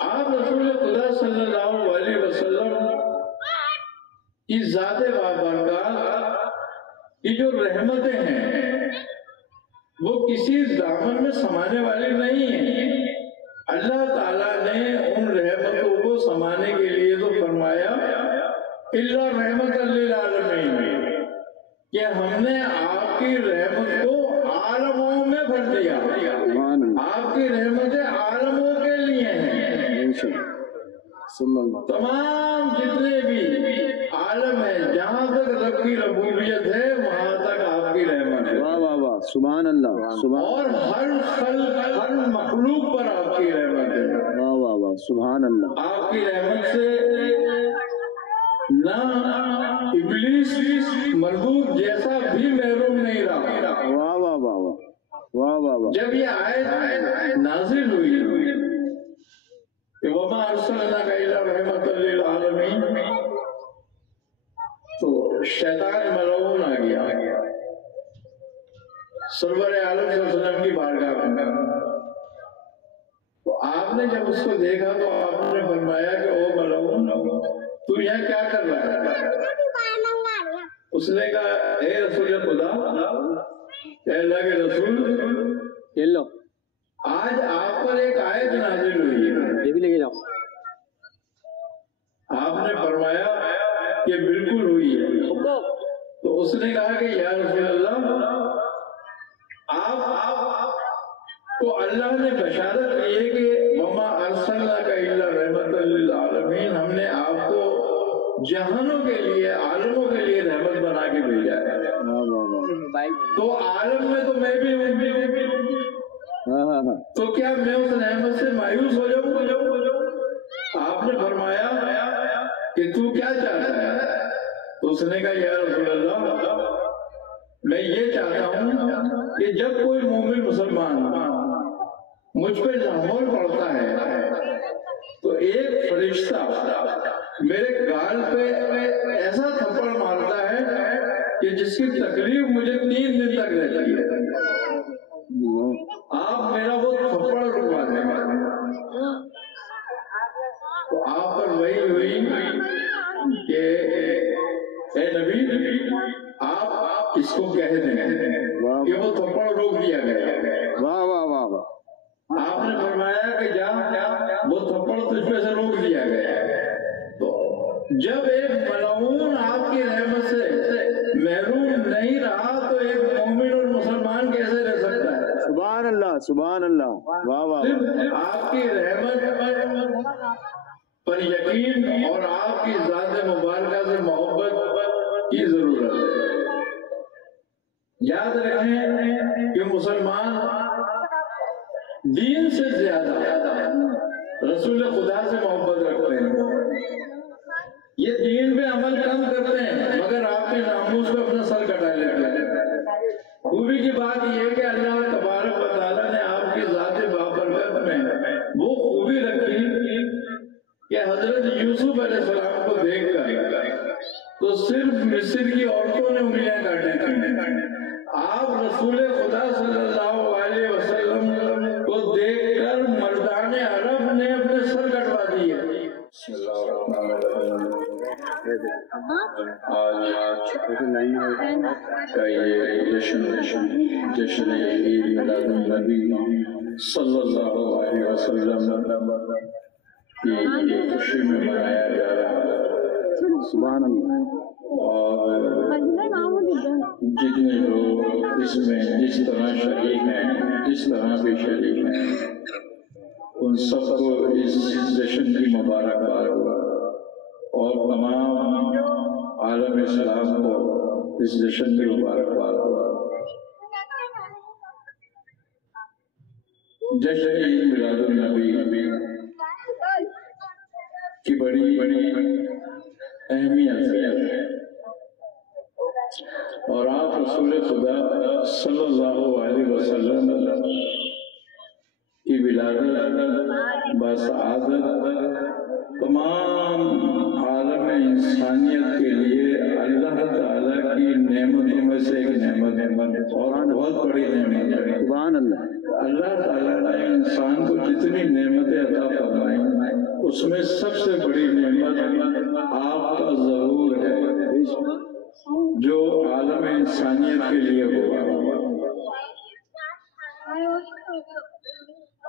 آپ رسول خدا صلی اللہ علیہ وسلم کی ذات بابرکات کی جو رحمتیں ہیں وہ کسی دامن میں سمانے والی نہیں ہیں. اللہ تعالیٰ نے ان رحمتوں کو سمانے کے لیے تو فرمایا الا رحمت للعالمین کہ ہم نے آپ کی رحمت کو عالموں میں بھر دیا. آپ کی رحمتیں عالموں کے لیے ہیں. تمام جتنے بھی عالم ہیں جہاں تک رب کی ربوبیت ہے وہاں تک آپ کی رحمت ہے. واہ واہ واہ سبحان اللہ سبحان. اور ہر خلق ہر مخلوق پر آپ کی رحمت ہے. واہ واہ واہ سبحان اللہ. آپ کی رحمت سے نہ ابلیس مربوط جیسا بھی محروم نہیں رہا. واہ واہ واہ واہ واہ واہ واہ. جب یہ آیت نازل ہوئی کہ وما ارسلناک الا رحمۃ للعالمین تو شیطان ملعون آ گیا سرور عالم صلی اللہ علیہ وسلم کی بارگاہ میں. تو آپ نے جب اس کو دیکھا تو آپ نے فرمایا کہ او ملعون تو یہاں کیا کر رہا ہے؟ اس نے کہا اے رسول خدا اے اللہ کے رسول آج آپ پر ایک آیت نازل ہوئی ہے. یہ بھی لے کے جاؤ. آپ نے فرمایا کہ بالکل ہوئی ہے. تو اس نے کہا کہ یا رسول اللہ آپ کو اللہ نے بشارت دی ہے کہ وما ارسلناک الا رحمۃ للعالمین ہم نے آپ کو جہانوں کے لیے عالموں کے لیے رحمت بنا کے بھیجا ہے. تو عالم میں تو میں بھی ہوں تو کیا میں اس رحمت سے مایوس ہو جاؤں؟ آپ نے فرمایا کہ تو کیا چاہتا ہے؟ تو اس نے کہا یا رسول اللہ میں یہ چاہتا ہوں کہ جب کوئی مومن مسلمان مجھ پہ لاہور پڑتا ہے تو ایک فرشتہ میرے گال پہ ایسا تھپڑ مارتا ہے کہ جس کی تکلیف مجھے 3 دن تک رہتی ہے. آپ میرا وہ تھپڑ رکوا دیں. تو آپ پر وہی ہوئی کہ اے نبی آپ اس کو کہہ دیں کہ وہ تھپڑ روک دیا گیا. واہ واہ واہ واہ. آپ نے فرمایا کہ جا وہ تھپڑ تجھ پہ سے روک دیا گیا. تو جب ایک ملعون آپ کی رحمت سے محروم نہیں رہا تو ایک مومن اور مسلمان کیسے رہ سکتا ہے؟ سبحان اللہ سبحان اللہ. واہ واہ. آپ کی رحمت پر یقین اور آپ کی ذات مبارکہ سے محبت کی ضرورت ہے. یاد رکھیں کہ مسلمان دین سے زیادہ رسول خدا سے محبت رکھتے ہیں. یہ دین پہ عمل کم کرتے ہیں مگر آپ کے ناموس پہ اپنا سر کٹا لیتے ہیں. خوبی کی بات یہ ہے کہ اللہ تبارک و تعالیٰ نے آپ کی ذات بابرکت میں وہ خوبی رکھی کہ حضرت یوسف علیہ السلام کو دیکھ کر تو صرف مصر کی عورتوں نے انگلیاں کاٹیں. آپ رسول خدا صلی اللہ علیہ وسلم کو دیکھ کر مردان عرب نے اپنے سر کٹوا دیے. آج کا یہ جشن عید میلاد النبی صلی اللہ علیہ وسلم کی خوشی میں منایا جا رہا ہے. سبحان اللہ. اور جتنے لوگ اس میں جس طرح شریک ہیں جس طرح بھی شریک ہیں ان سب کو اس جشن کی مبارکباد اور تمام عالم اسلام کو اس جشن کی مبارکباد. جشن عید میلاد النبی کی بڑی اہمیت ہے اور آپ رسول خدا صلی اللہ علیہ وسلم کی ولادت بسعادت تمام عالم انسانیت کے لیے اللہ تعالیٰ کی نعمتوں میں سے ایک نعمت ہے اور بہت بڑی نعمت ہے. سبحان اللہ. اللہ تعالیٰ نے انسان کو جتنی نعمتیں عطا فرمائیں اس میں سب سے بڑی نعمت آپ کا ظہور ہے جو عالم انسانیت کے لیے ہوا۔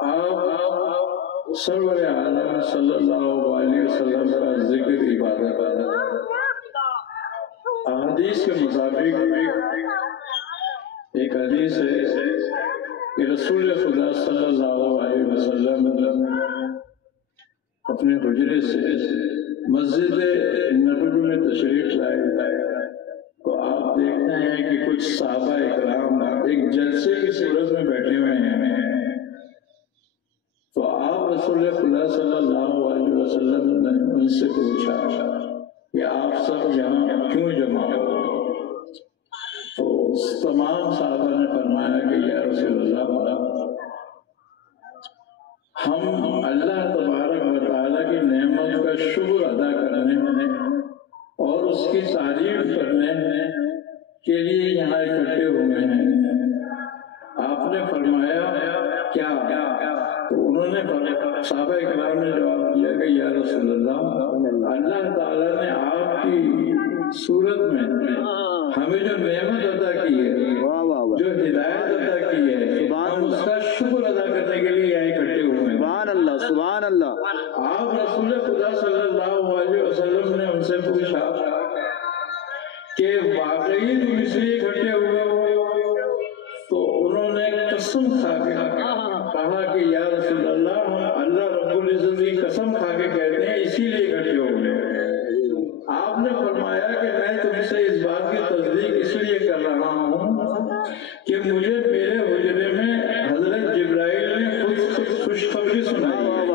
آپ سرور عالم صلی اللہ علیہ وسلم کا ذکر عبادت ہے۔ احادیث کے مطابق ایک حدیث ہے کہ رسول خدا صلی اللہ علیہ وسلم اپنے حجرے سے مسجد نبوی میں تشریف لائے تو آپ دیکھتے ہیں کہ کچھ صحابہ اکرام ایک جلسے کی صورت میں بیٹھے ہوئے ہیں۔ تو آپ رسول خدا صلی اللہ علیہ وسلم نے ان سے پوچھا کہ آپ سب یہاں کیوں جمع ہو؟ تو تمام صحابہ نے فرمایا کہ یا رسول اللہ، ہم اللہ تبارک و تعالیٰ کی نعمت کا شکر ادا کرنے اور اس کی تعریف کرنے کے لیے یہاں اکٹھے ہوئے ہیں۔ آپ نے فرمایا کیا؟ تو انہوں نے صحابہ اکرام نے جواب دیا کہ یا رسول اللہ تعالیٰ نے آپ کی صورت میں ہمیں جو نعمت عطا کی ہے، جو ہدایت عطا کی ہے، ہم اس کا شکر ادا کرنے کے لیے یہاں اکٹھے ہوئے ہیں۔ سبحان اللہ، سبحان اللہ۔ آپ رسول خدا صلی اللہ علیہ وسلم نے ان سے پوچھا کہ واقعی تم اس لیے اکٹھے ہوئے ہو؟ تو انہوں نے قسم کھا کے کہا کہ یا رسول اللہ، ہم اللہ رب العزت کی قسم کھا کے کہتے ہیں اسی لیے اکٹھے ہوئے۔ آپ نے فرمایا کہ میں تم سے اس بات کی تصدیق اس لیے کر رہا ہوں کہ مجھے میرے حجرے میں حضرت جبرائیل نے خود خوشخبری سنائی ہے۔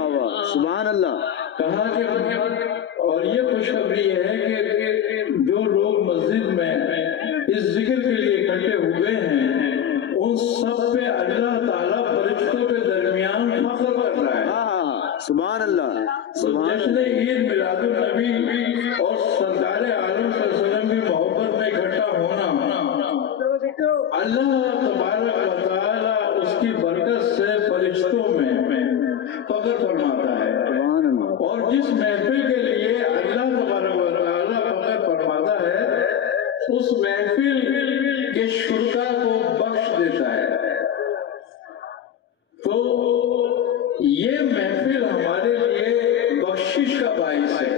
سبحان اللہ۔ کہا کہ اور یہ خوشخبری ہے کہ جو لوگ مسجد میں اس ذکر کے لیے اکٹھے ہوئے ہیں ان سب پہ اللہ تعالیٰ فرشتوں کے درمیان فخر کر رہا ہے۔ سبحان اللہ۔ جشن عید میلاد النبی اور سرکار عالم صلی اللہ علیہ وسلم کی محبت میں اکٹھا ہونا، اللہ تبارک و تعالیٰ اس کی برکت سے فرشتوں میں فخر فرماتا ہے۔ اور جس محفل کے لیے اللہ تبارک و تعالیٰ فخر فرماتا ہے اس محفل کے شرکا کو بخش دیتا ہے۔ تو یہ محفل ہمارے لیے بخشش کا باعث ہے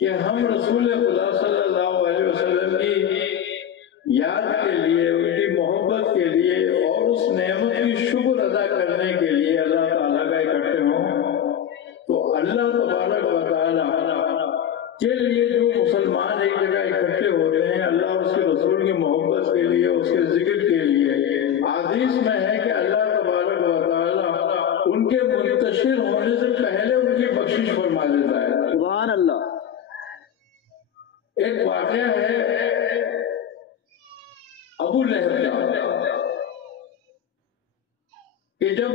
کہ ہم رسول خدا صلی اللہ علیہ وسلم کی یاد کے لیے، ان کی محبت کے لیے اور اس نعمت کی شکر ادا کرنے کے لیے اللہ تعالیٰ کا اکٹھے ہوں۔ تو اللہ تبارک و تعالیٰ کے لیے جو مسلمان ایک جگہ اکٹھے ہوتے ہیں اللہ اور اس کے رسول کی محبت کے لیے، اس کے ذکر کے لیے، حدیث میں ہے کہ اللہ تبارک و تعالیٰ ان کے منتشر ہونے سے پہلے ان کی بخشش فرما دیتا ہے۔ سبحان اللہ۔ ایک واقعہ ہے ابو لہب کا کہ جب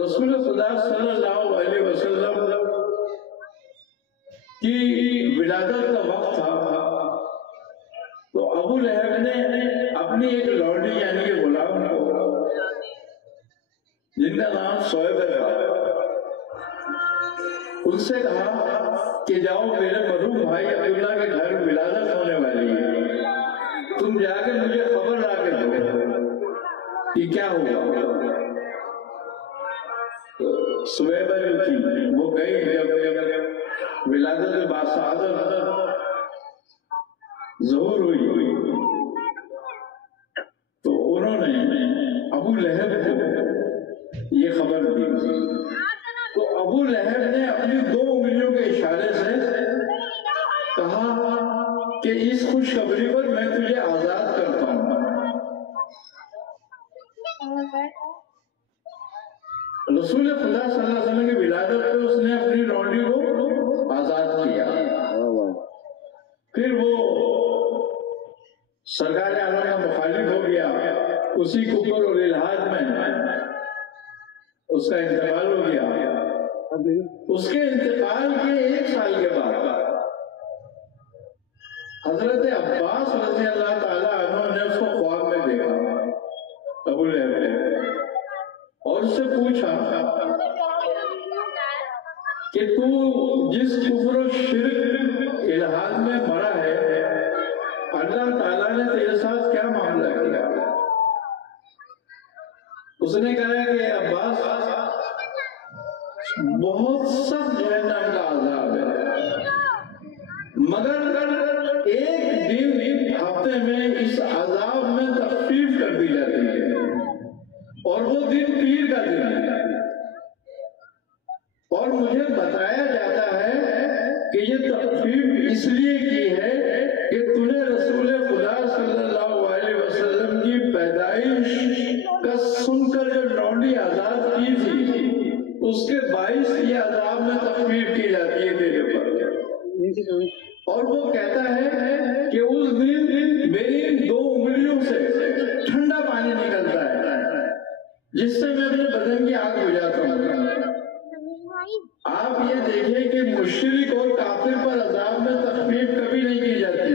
رسول خدا صلی اللہ علیہ وسلم کی ولادت کا وقت تھا تو ابو لہب نے اپنی ایک لوڈی یعنی کہ غلام کو، جن کا نام شعیب تھا، ان سے کہا کہ جاؤ میرے مرحوم بھائی عبداللہ کے گھر ولادت ہونے والی ہے، تم جا کے مجھے خبر لا کے دو کہ کیا ہوا۔ سویبہ جو تھی وہ گئی، جب ولادت باسعادت ظہور ہوئی تو انہوں نے ابو لہب کو یہ خبر دی۔ تو ابو لہب نے اپنی 2 انگلیوں کے اشارے سے کہا کہ اس خوشخبری پر میں تجھے آزاد کرتا ہوں۔ رسول خدا صلی اللہ علیہ وسلم کی ولادت پہ اس نے اپنی لونڈی کو آزاد کیا۔ پھر وہ سرکار عالم کا مخالف ہو گیا، اسی کفر اور الحاد میں اس کا انتقال ہو گیا۔ اس کے انتقال کے 1 سال کے بعد حضرت عباس رضی اللہ تعالیٰ عنہ نے اس کو خواب میں دیکھا، ابو لہب نے، اور اس سے پوچھا کہ تو جس کفر و شرک الہاد میں مرا ہے، اللہ تعالیٰ نے تیرے ساتھ کیا معاملہ کیا؟ اس نے کہا کہ عباس بہت سخت جہنم کا عذاب ہے، مگر ایک دن ہفتے میں اس عذاب میں تخفیف کر دی جاتی ہے، اور وہ دن پیر کا دن ہے، اور مجھے بتایا جاتا ہے کہ یہ تخفیف اس لیے کی ہے کہ تو نے رسول خدا صلی اللہ علیہ وسلم کی پیدائش کا سن کر جو لونڈی آزاد کی تھی، اس کے باعث یہ عذاب میں تخفیف کی جاتی ہے تیرے پر۔ اور وہ کہتا ہے کہ اس دن میری 2 انگلیوں سے ٹھنڈا پانی نکلتا ہے جس سے میں اپنے بدن کی آگ بجھاتا ہوں۔ آپ یہ دیکھیں کہ مشرک اور کافر پر عذاب میں تخفیف کبھی نہیں کی جاتی،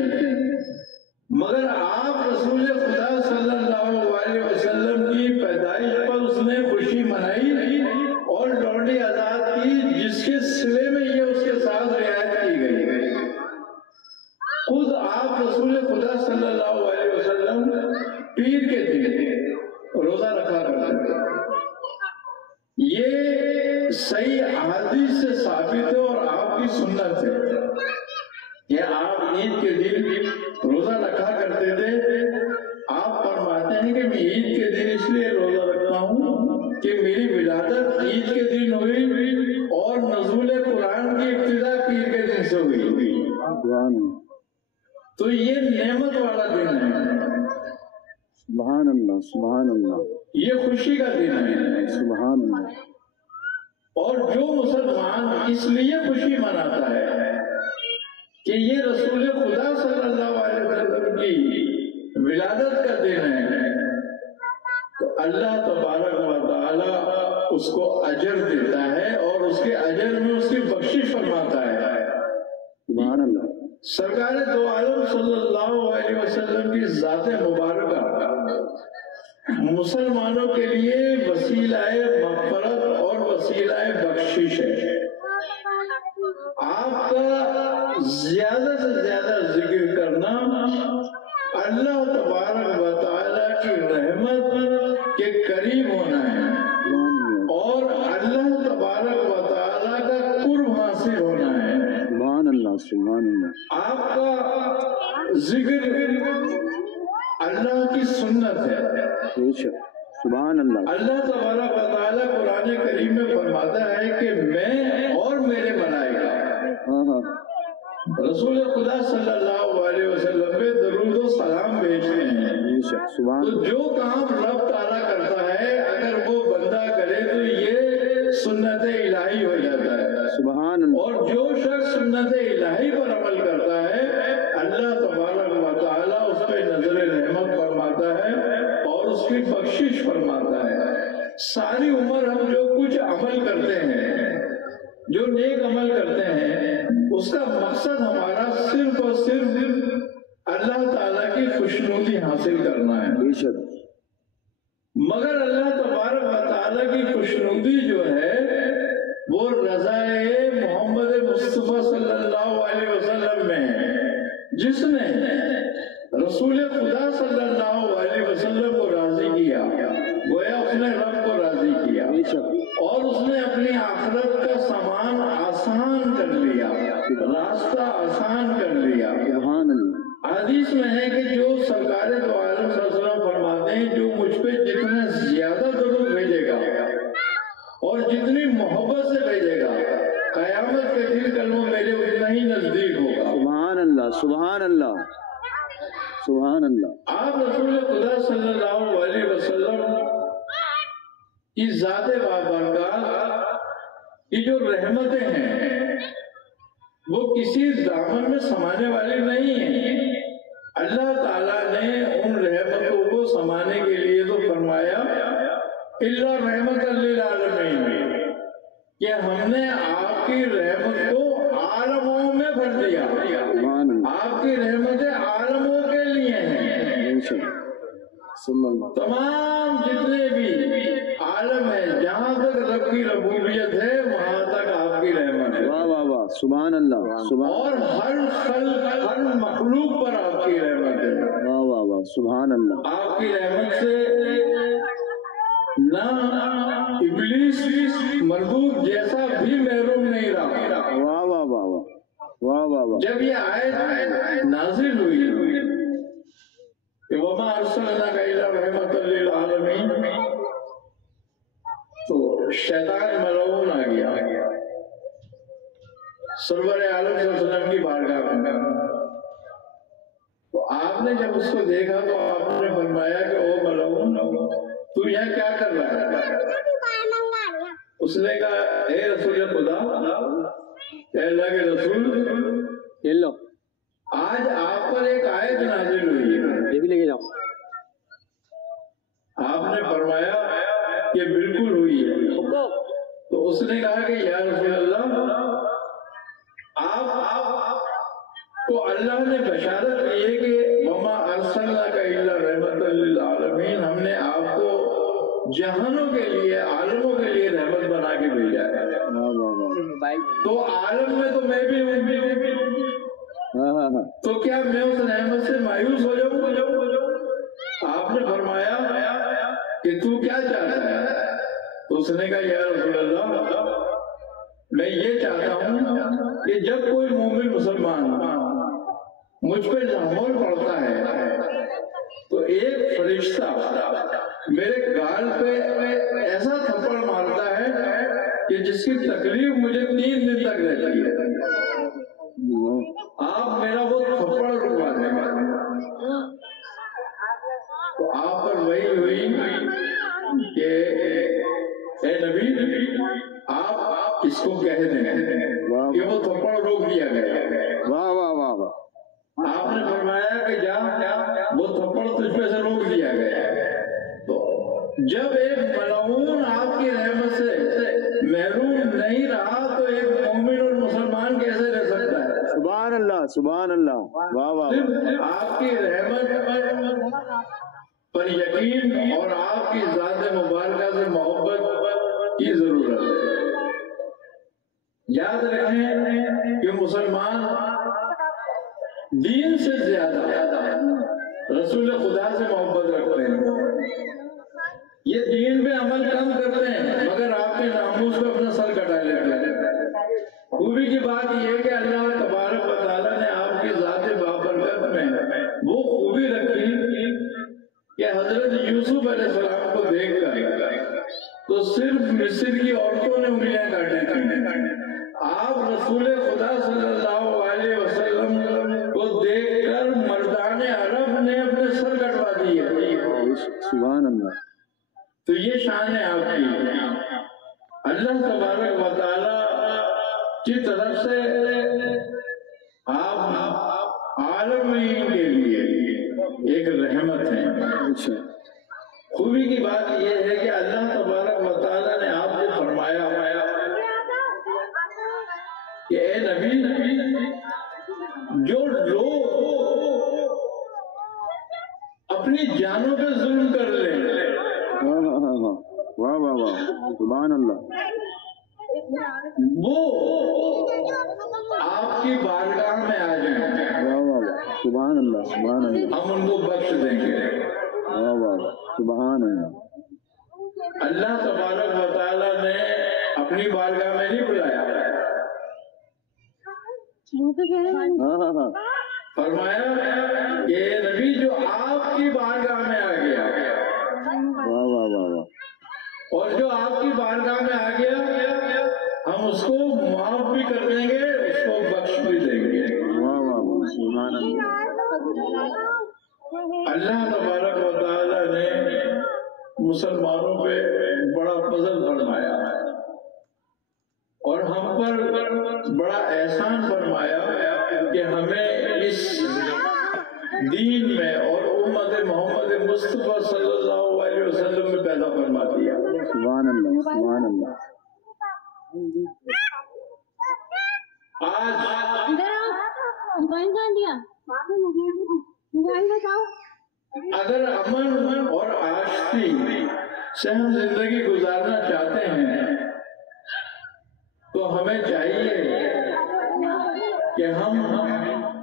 مگر آپ رسول خدا صلی اللہ علیہ وسلم کی پیدائش پر اس نے خوشی منائی اور لونڈی آزاد کی، جس کے سلے میں یہ اس کے ساتھ رعایت کی گئی۔ خود آپ رسول خدا صلی اللہ علیہ وسلم پیر کے دن روزہ رکھا کرتے تھے۔ یہ صحیح احادیث سے ثابت ہے اور آپ کی سنت ہے کہ آپ عید کے دن روزہ رکھا کرتے تھے۔ آپ فرماتے ہیں کہ میں عید کے دن اس لیے روزہ رکھتا ہوں کہ میری ولادت عید کے دن ہوئی اور نزول قرآن کی ابتدا پیر کے دن سے ہوئی، تو یہ نعمت والا دن ہے۔ سبحان اللہ، سبحان اللہ، یہ خوشی کا دن ہے، سبحان اللہ۔ اور جو مسلمان اس لیے خوشی مناتا ہے کہ یہ رسول خدا صلی اللہ علیہ وسلم کی ولادت کا دن ہے، تو اللہ تبارک و تعالی اس کو اجر دیتا ہے اور اس کے اجر میں اس کی بخشش فرماتا ہے۔ سبحان اللہ۔ سرکار دو عالم صلی اللہ علیہ وسلم کی ذات مبارکہ مسلمانوں کے لیے وسیلہ مغفرت اور وسیلہ بخشش ہے۔ آپ کا زیادہ سے زیادہ ذکر کرنا اللہ تبارک و تعالیٰ کی رحمت کے قریب ہونا ہے اور اللہ تبارک و تعالیٰ کا قرب حاصل ہونا ہے۔ سبحان اللہ، سبحان اللہ۔ آپ کا ذکر اللہ کی سنت ہے۔ سبحان اللہ۔ اللہ تبارک و تعالیٰ قرآن کریم میں فرماتا ہے کہ میں اور میرے ملائکہ رسول خدا صلی اللہ علیہ وسلم پہ درود و سلام بھیجتے ہیں۔ تو جو کام رب تعالیٰ کرتا ہے اگر وہ بندہ کرے تو یہ سنت الہی ہو جاتا ہے۔ سبحان اللہ۔ اور جو شخص سنت الہی پر عمل کرتا ہے اللہ تبارک و تعالیٰ اس پہ نظر رحمت فرماتا ہے اور اس کی بخشش فرماتا ہے۔ ساری عمر ہم جو کچھ عمل کرتے ہیں، جو نیک عمل کرتے ہیں، اس کا مقصد ہمارا صرف اور صرف اللہ تعالیٰ کی خوشنودی حاصل کرنا ہے۔ مگر اللہ تبارک و تعالیٰ کی خوشنودی جو ہے وہ رضا محمد مصطفیٰ صلی اللہ علیہ وسلم میں ہے، جس نے رسول خدا صلی اللہ علیہ وسلم کو راضی کیا، گویا اس نے رب کو راضی کیا اور اس نے اپنی آخرت کا سامان آسان کر لیا، راستہ آسان کر لیا۔ حدیث میں ہے کہ جو سرکار دو عالم صلی اللہ علیہ وسلم فرماتے ہیں جو مجھ پہ جتنا زیادہ درود بھیجے گا اور جتنی محبت سے بھیجے گا، قیامت کے دن کلمہ میرے اتنا ہی نزدیک ہوگا۔ سبحان اللہ، سبحان اللہ، سبحان اللہ۔ آپ رسول خدا صلی اللہ علیہ وسلم کی ذات بابرکات کی جو رحمتیں ہیں وہ کسی دامن میں سمانے والی نہیں ہیں۔ اللہ تعالیٰ نے ان رحمتوں کو سمانے کے لیے تو فرمایا الا رحمت للعالمین، کہ ہم نے آپ کی رحمت کو عالموں میں بھر دیا۔ آپ کی رحمتیں عالموں کے لیے ہیں۔ تمام جتنے بھی عالم ہیں، جہاں تک رب کی ربوبیت ہے وہاں تک آپ کی رحمت سبحان اللہ سبحان اور ہر خلق ہر مخلوق پر آپ کی رحمت ہے. واہ واہ واہ سبحان اللہ. آپ کی رحمت سے نہ ابلیس مردود جیسا بھی محروم نہیں رہا. واہ واہ واہ واہ واہ واہ واہ. جب یہ آیت نازل ہوئی کہ وما ارسلناک الا رحمۃ للعالمین، تو شیطان ملعون آ گیا سرور عالم صلی اللہ علیہ وسلم کی بارگاہ میں. تو آپ نے جب اس کو دیکھا تو آپ نے فرمایا کہ او ملعون، تو یہاں کیا کر رہا ہے؟ اس نے کہا اے رسول خدا، اے اللہ کے رسول، یہ لو آج آپ پر ایک آیت نازل ہوئی ہے. یہ بھی لے کے جاؤ. آپ نے فرمایا کہ بالکل ہوئی ہے. تو اس نے کہا کہ یا رسول اللہ، آپ کو اللہ نے بشارت کی ہے کہ وما ارسلناک الا رحمۃ للعالمین، ہم نے آپ کو جہانوں کے لیے، عالموں کے لیے رحمت بنا کے بھیجا ہے. تو عالم میں تو میں بھی ہوں، تو کیا میں اس رحمت سے مایوس ہو جاؤں؟ آپ نے فرمایا کہ تو کیا چاہتا ہے؟ تو اس نے کہا یا رسول اللہ، میں یہ چاہتا ہوں کہ جب کوئی مومن مسلمان مجھ پہ لاہور پڑتا ہے تو ایک فرشتہ میرے گال پہ ایسا تھپڑ مارتا ہے کہ جس کی تکلیف مجھے 3 دن تک رہتی ہے. آپ میرا وہ تھپڑ رکوا دیں. تو آپ پر وہی ہوئی کہ اے نبی، آپ اس کو کہہ دیں کہ وہ تھپڑ روک دیا گیا. واہ واہ واہ واہ. آپ نے فرمایا کہ جا وہ تھپڑ تجھ پہ سے روک دیا گیا. تو جب ایک ملعون آپ کی رحمت سے محروم نہیں رہا تو ایک مومن اور مسلمان کیسے رہ سکتا ہے؟ سبحان اللہ سبحان اللہ. واہ واہ. آپ کی رحمت پر یقین اور آپ کی ذات مبارکہ سے محبت کی ضرورت ہے. یاد رکھیں کہ مسلمان دین سے زیادہ رسول خدا سے محبت رکھتے ہیں. یہ دین پہ عمل کم کرتے ہیں مگر آپ کے ناموس پہ اپنا سر کٹا لیتے ہیں. خوبی کی بات یہ کہ اللہ تبارک و تعالیٰ نے آپ کی ذات بابرکت میں وہ خوبی رکھی کہ حضرت یوسف علیہ السلام کو دیکھ کر تو صرف مصر کی عورتوں نے انگلیاں کاٹی تھیں. آپ رسول خدا صلی اللہ علیہ وسلم کو دیکھ کر مردان عرب نے اپنے سر کٹوا دیے. سبحان اللہ. تو یہ شان ہے آپ کی. اللہ تبارک و تعالیٰ کی طرف سے آپ عالمین کے لیے ایک رحمت ہے. خوبی کی بات یہ ہے کہ اللہ تبارک و تعالیٰ نے آپ سے فرمایا کہ اے نبی، جو لوگ اپنی جانوں پہ ظلم کر لیں، واہ واہ واہ سبحان اللہ، وہ آپ کی بارگاہ میں آ جائیں. واہ واہ سبحان اللہ سبحان اللہ. ہم ان کو بخش دیں گے. واہ واہ سبحان اللہ. اللہ تبارک و تعالیٰ نے اپنی بارگاہ میں نہیں بلایا، فرمایا کہ نبی جو آپ کی بارگاہ میں آ گیا، واہ واہ واہ واہ، اور جو آپ کی بارگاہ میں آ گیا ہم اس کو معاف بھی کر دیں گے، اس کو بخش بھی دیں گے. واہ واہ واہ سبحان اللہ. اللہ تبارک و تعالیٰ نے مسلمانوں پہ بڑا فضل فرمایا اور ہم پر بڑا احسان فرمایا کہ ہمیں اس دین میں اور امت محمد مصطفیٰ صلی اللہ علیہ وسلم میں پیدا فرما دیا. سبحان اللہ سبحان اللہ. آج اگر امن اور آشتی سے ہم زندگی گزارنا چاہتے ہیں تو تو ہمیں چاہیے کہ ہم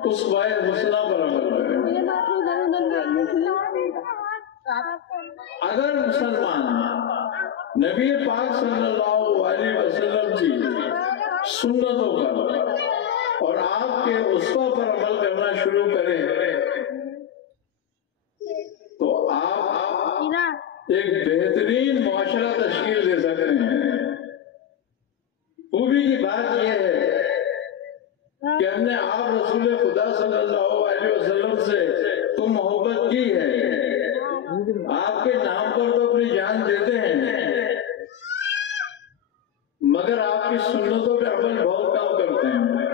اسوہ حسنہ پر عمل کریں۔ اگر مسلمان نبی پاک صلی اللہ علیہ وسلم کی سنتوں پر اور آپ کے اسوہ پر عمل کرنا شروع کریں تو آپ ایک بہترین معاشرہ تشکیل دے سکتے ہیں۔ خوبی کی بات یہ ہے کہ ہم نے آپ رسول خدا صلی اللہ علیہ وسلم سے تو محبت کی ہے، آپ کے نام پر تو اپنی جان دیتے ہیں، مگر آپ کی سنتوں پہ عمل بہت کم کرتے ہیں،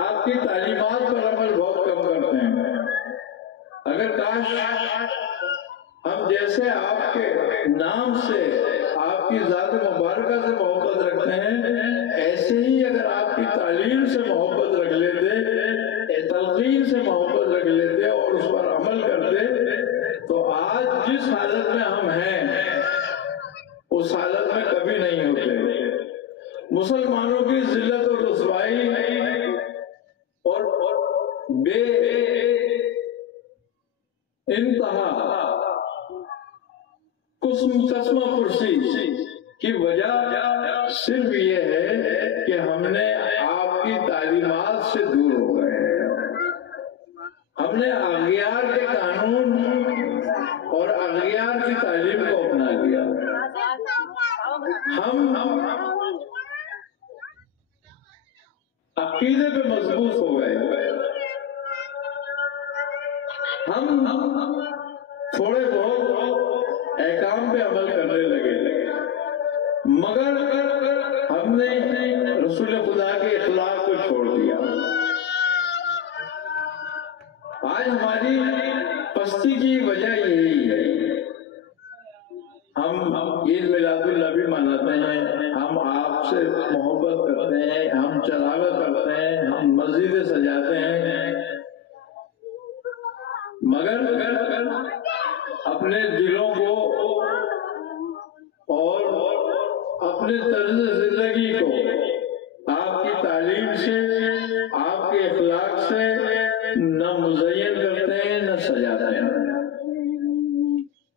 آپ کی تعلیمات پر عمل بہت کم کرتے ہیں۔ اگر کاش ہم جیسے آپ کے نام سے آپ کی ذات مبارکہ سے محبت رکھتے ہیں، ایسے ہی اگر آپ کی تعلیم سے محبت رکھ لیتے، تلقین سے محبت رکھ لیتے اور اس پر عمل کرتے تو آج جس حالت میں ہم ہیں اس حالت میں کبھی نہیں ہوتے۔ مسلمانوں کی ذلت و رسوائی اور بے انتہا قسمہ پرسی کی وجہ صرف یہ ہے کہ ہم نے آپ کی تعلیمات سے دور ہو گئے، ہم نے اغیار کے قانون اور اغیار کی تعلیم کو اپنا لیا، ہم عقیدے پہ مضبوط ہو گئے، ہم تھوڑے بہت احکام پہ عمل کرنے لگے، مگر ہم نے رسول خدا کے اخلاق کو چھوڑ دیا۔ آج ہماری پستی کی وجہ یہی ہے، ہم عید میلاد النبی مناتے ہیں، ہم آپ سے محبت کرتے ہیں، ہم چراغ کرتے ہیں، ہم مسجدیں سجاتے ہیں، مگر اپنے دلوں کو اور اپنے طرز زندگی کو آپ کی تعلیم سے، آپ کے اخلاق سے نہ مزین کرتے ہیں نہ سجاتے ہیں،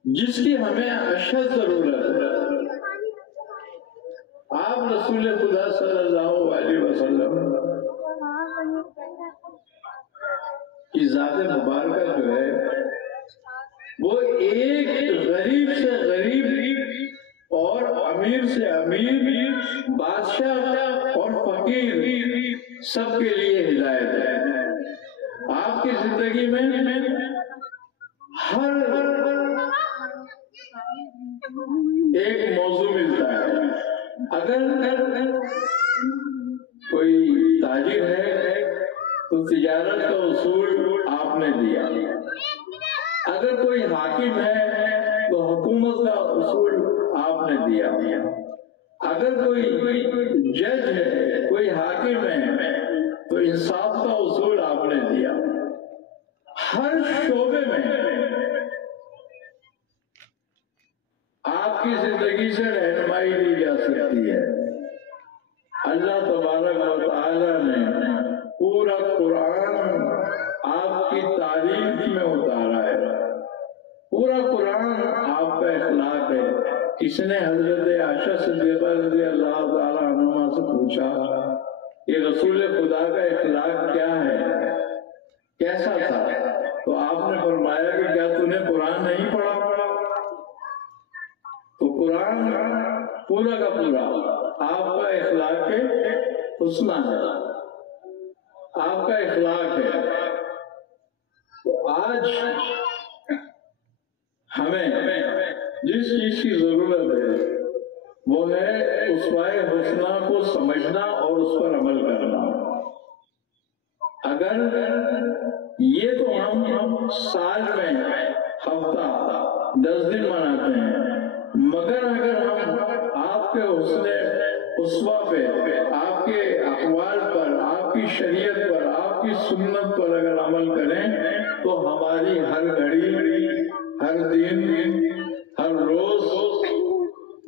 جس کی ہمیں اشد ضرورت ہے۔ آپ رسول خدا صلی اللہ علیہ وسلم کی ذات مبارکہ جو ہے وہ ایک غریب سے غریب اور امیر سے امیر، بادشاہ اور فقیر سب کے لیے ہدایت ہے۔ آپ کی زندگی میں ہر ایک موضوع ملتا ہے۔ اگر کوئی تاجر ہے تو تجارت کا اصول آپ نے دیا، اگر کوئی حاکم ہے تو حکومت کا اصول آپ نے دیا، اگر کوئی جج ہے، کوئی حاکم ہے تو انصاف کا اصول آپ نے دیا۔ ہر شعبے میں آپ کی زندگی سے رہنمائی دی جا سکتی ہے۔ اللہ تبارک و تعالی نے پورا قرآن آپ کی تعریف میں اتارا ہے، پورا قرآن آپ کا اخلاق ہے۔ کسی نے حضرت عائشہ صدیقہ رضی اللہ تعالی عنہا سے پوچھا کہ رسول خدا کا اخلاق کیا ہے، کیسا تھا؟ تو آپ نے فرمایا کہ کیا تو نے قرآن نہیں پڑھا؟ تو قرآن پورا کا پورا آپ کا اخلاق حسنہ ہے، آپ کا اخلاق ہے۔ تو آج ہمیں جس چیز کی ضرورت ہے وہ ہے اسوہ حسنہ کو سمجھنا اور اس پر عمل کرنا۔ اگر یہ تو ہم سال میں ہفتہ 10 دن مناتے ہیں، مگر اگر ہم آپ کے حسن اسوہ پہ، آپ کے اقوال پر، آپ کی شریعت پر، آپ کی سنت پر اگر عمل کریں تو ہماری ہر گھڑی، ہر دن، ہر روز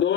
2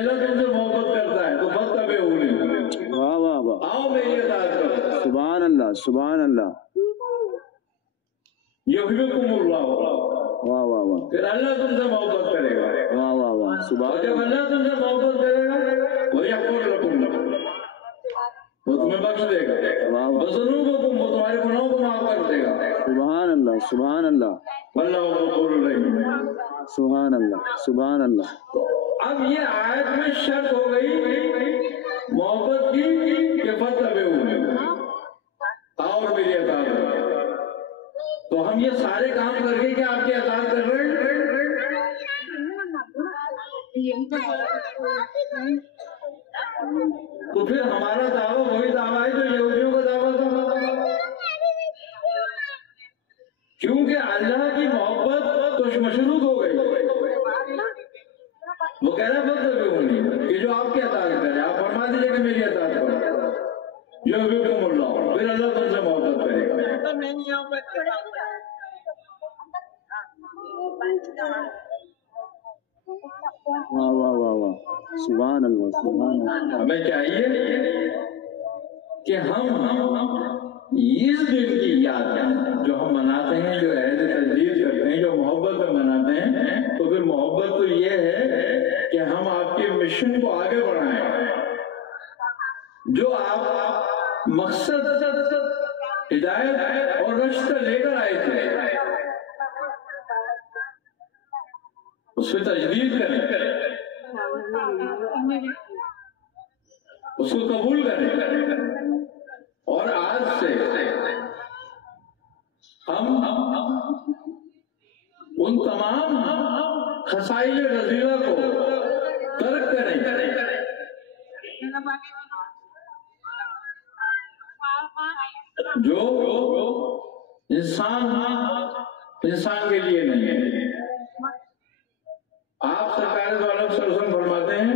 اللہ تم سے محبت کرتا ہے تو فاتبعونی، واہ واہ واہ، آؤ میری اطاعت کرو، سبحان اللہ سبحان اللہ، یحببکم اللہ، واہ واہ واہ، پھر اللہ تم سے محبت کرے گا، واہ واہ واہ، اور سبحان جب اللہ تم سے محبت کرے گا وَيَغْفِرْ لَكُمْ، وہ تمہیں بخش دے گا، واہ واہ، وَذُنُوبَكُمْ، وہ تمہارے گناہوں کو معاف کر دے گا، سبحان اللہ سبحان اللہ، واللہ غفور رحیم۔ سبحان اللہ سبحان اللہ، اب یہ آیت میں شرط ہو گئی محبت کی کہ فاتبعونی، آؤ اور میری اطاعت کرو۔ تو ہم یہ سارے کام کر کے کیا آپ کی اطاعت کر رہے ہیں؟ تو پھر ہمارا دعویٰ وہی دعویٰ ہے جو یہودیوں کا دعویٰ تھا، کیونکہ اللہ کی محبت تو مشروط ہو گئی، وہ کہہ رہا فاتبعونی کہ جو آپ کی اطاعت کرے، آپ فرما دیجئے کہ میری اطاعت کرو، یحببکم اللہ، پھر اللہ تم سے محبت کرے گا۔ واہ واہ واہ واہ، سبحان اللہ سبحان اللہ، ہمیں چاہیے کہ ہم اس دن کی یاد جو ہم مناتے ہیں، جو عید تجدید کرتے ہیں، جو محبت میں مناتے ہیں، تو پھر محبت تو یہ ہے کہ ہم آپ کے مشن کو آگے بڑھائیں، جو آپ مقصد ہدایت اور رشد لے کر آئے تھے اس پہ تجدید کریں، اس کو قبول کریں، اور آج سے ہم ان تمام خصائل رذیلہ کو ترک کریں جو انسان کے لیے نہیں ہے۔ آپ سرکار دو عالم صلی اللہ علیہ وسلم فرماتے ہیں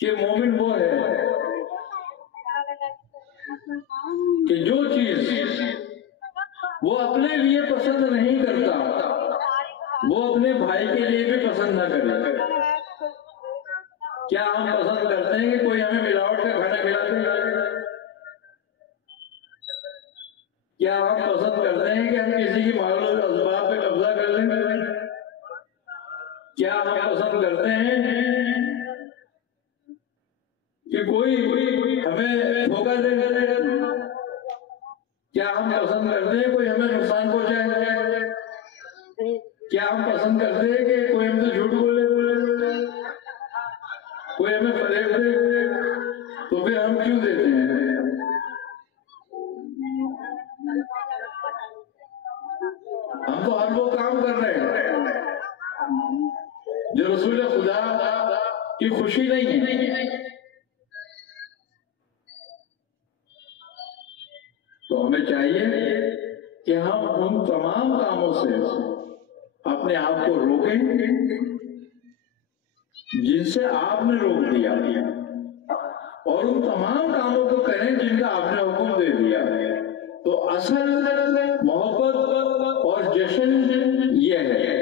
کہ مومن وہ ہے کہ جو چیز وہ اپنے لیے پسند نہیں کرتا وہ اپنے بھائی کے لیے بھی پسند نہ کرے۔ کیا ہم پسند کرتے ہیں کہ کوئی ہمیں ملاوٹ کا کھانا کھلا دے؟ کیا ہم پسند کرتے ہیں کہ ہم کسی کی مال و اسباب پہ قبضہ کر لیں؟ کیا ہم پسند کرتے ہیں کہ کوئی ہمیں دھوکہ دے؟ کیا ہم پسند کرتے ہیں کوئی ہمیں نقصان پہنچائے؟ کیا ہم پسند کرتے ہیں کہ کوئی ہم سے جھوٹ بولے، کوئی ہمیں فریب دے؟ تو پھر ہم کیوں دیتے ہیں؟ ہم تو ہر وہ کام کر رہے ہیں جو رسول خدا کی خوشی نہیں ہے۔ تو ہمیں چاہیے کہ ہم ان تمام کاموں سے اپنے آپ کو روکیں جن سے آپ نے روک دیا، اور ان تمام کاموں کو کریں جن کا آپ نے حکم دے دیا۔ تو اصل محبت اور جشن یہ ہے۔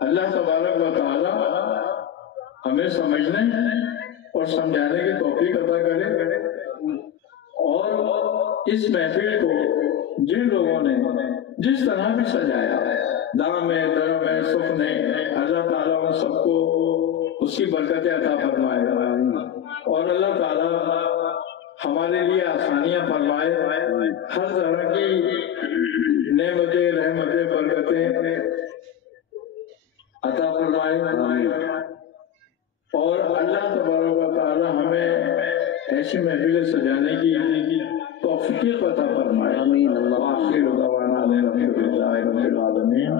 اللہ تبارک و تعالی ہمیں سمجھنے اور سمجھانے کی توفیق عطا کرے، اور اس محفل کو جن لوگوں نے جس طرح بھی سجایا، دام درم سخن، اللہ تعالیٰ ان سب کو اس کی برکتیں عطا فرمائے، اور اللہ تعالیٰ ہمارے لیے آسانیاں فرمائے، ہر طرح کی نعمتیں، رحمتیں، برکتیں عطا فرمائے، اور اللہ تبارک و تعالی ہمیں ایسی محفلیں سجانے کی توفیق عطا فرمائے۔ آمین۔ اللہ آخر دعوانا الحمدللہ رب العالمین۔